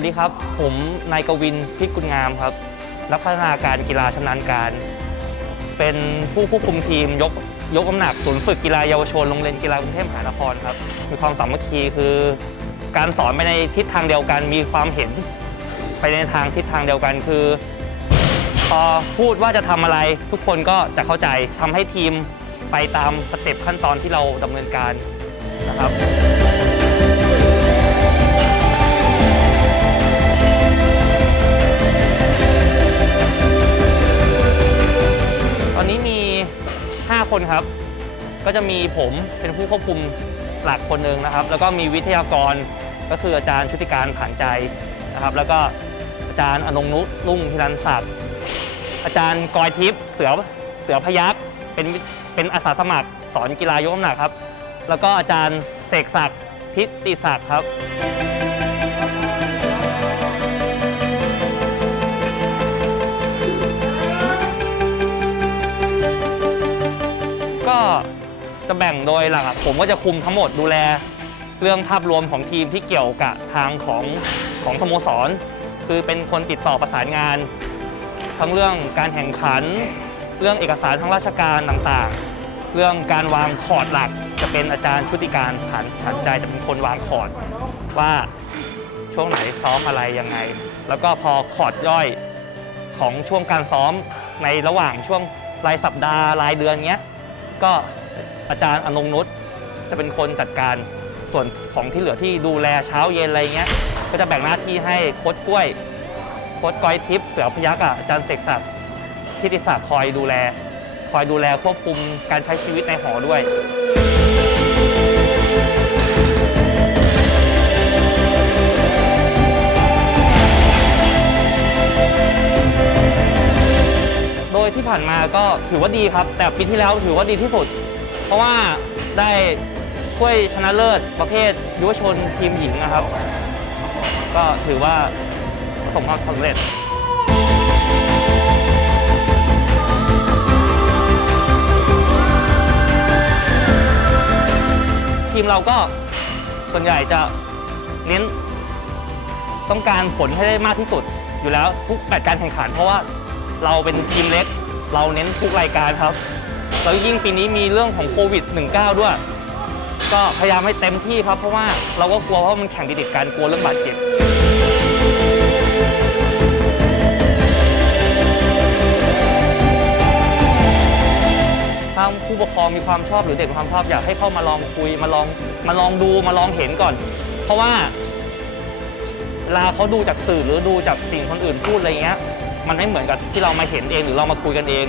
วัสดีครับ ผมนายกวินพิกุลงามครับนักพัฒนาการกีฬาชำนาญการ เป็นผู้ควบคุมทีมยกยกน้ำหนักศูนย์ฝึกกีฬาเยาวชนโรงเรียนกีฬากรุงเทพมหานครครับ มีความสามัคคีคือ การสอนไปในทิศทางเดียวกัน มีความเห็นไปในทางทิศทางเดียวกันคือ พอพูดว่าจะทำอะไรทุกคนก็จะเข้าใจทำให้ทีมไปตามสเต็ปขั้นตอนที่เราดำเนินการนะครับ 5 คนครับ ก็จะมีผมเป็นผู้ควบคุมหลักคนหนึ่งนะครับ แล้วก็มีวิทยากรก็คืออาจารย์ชุติการผ่านใจนะครับ แล้วก็อาจารย์อนงนุรุ่งพิรันศักดิ์อาจารย์กอยทิพย์เสือเสือพยักเป็นเป็นอาสาสมัครสอนกีฬายกน้ำหนักครับ แล้วก็อาจารย์เสกศักดิ์ทิติศักดิ์ครับ จะแบ่งโดยหลักผมก็จะคุมทั้งหมดดูแล เรื่องภาพรวมของทีมที่เกี่ยวกับทางของของสโมสร คือเป็นคนติดต่อประสานงาน ทั้งเรื่องการแข่งขัน เรื่องเอกสารทางราชการต่างๆ เรื่องการวางคอร์ดหลักจะเป็นอาจารย์ชุติการผ่านผ่านใจจะเป็นคนวางคอร์ดว่าช่วงไหนซ้อมอะไรยังไง แล้วก็พอคอร์ดย่อยของช่วงการซ้อมในระหว่างช่วงรายสัปดาห์รายเดือนเงี้ย ก็ อาจารย์อนงนุชจะเป็นคนจัดการส่วนของที่เหลือที่ดูแลเช้าเย็นอะไรเงี้ย ก็จะแบ่งหน้าที่ให้โค้ชกล้วย โค้ชก้อยทิพย์เสือพยักษ์อะอาจารย์เสกศักดิ์ทิติศักดิ์คอยดูแล คอยดูแลควบคุมการใช้ชีวิตในหอด้วยโดยที่ผ่านมาก็ถือว่าดีครับ แต่ปีที่แล้วถือว่าดีที่สุด เพราะว่าได้ถ้วยชนะเลิศประเภทยุวชนทีมหญิงนะครับ ก็ถือว่าประสบความสำเร็จทีมเราก็ส่วนใหญ่จะเน้นต้องการผลให้ได้มากที่สุดอยู่แล้วทุกแมตช์การแข่งขัน เพราะว่าเราเป็นทีมเล็ก เราเน้นทุกรายการครับ แล้วยิ่งปีนี้มีเรื่องของโควิด -19 ด้วย ก็พยายามให้เต็มที่ครับ เพราะว่าเราก็กลัวเพราะมันแข่งติดๆกันกลัวเรื่องบาดเจ็บถ้าผู้ปกครองมีความชอบหรือเด็กมีความชอบอยากให้เข้ามาลองคุยมาลองมาลองดูมาลองเห็นก่อน เพราะว่าเวลาเขาดูจากสื่อหรือดูจากสิ่งคนอื่นพูดอะไรเงี้ย มันไม่เหมือนกับที่เรามาเห็นเองหรือเรามาคุยกันเอง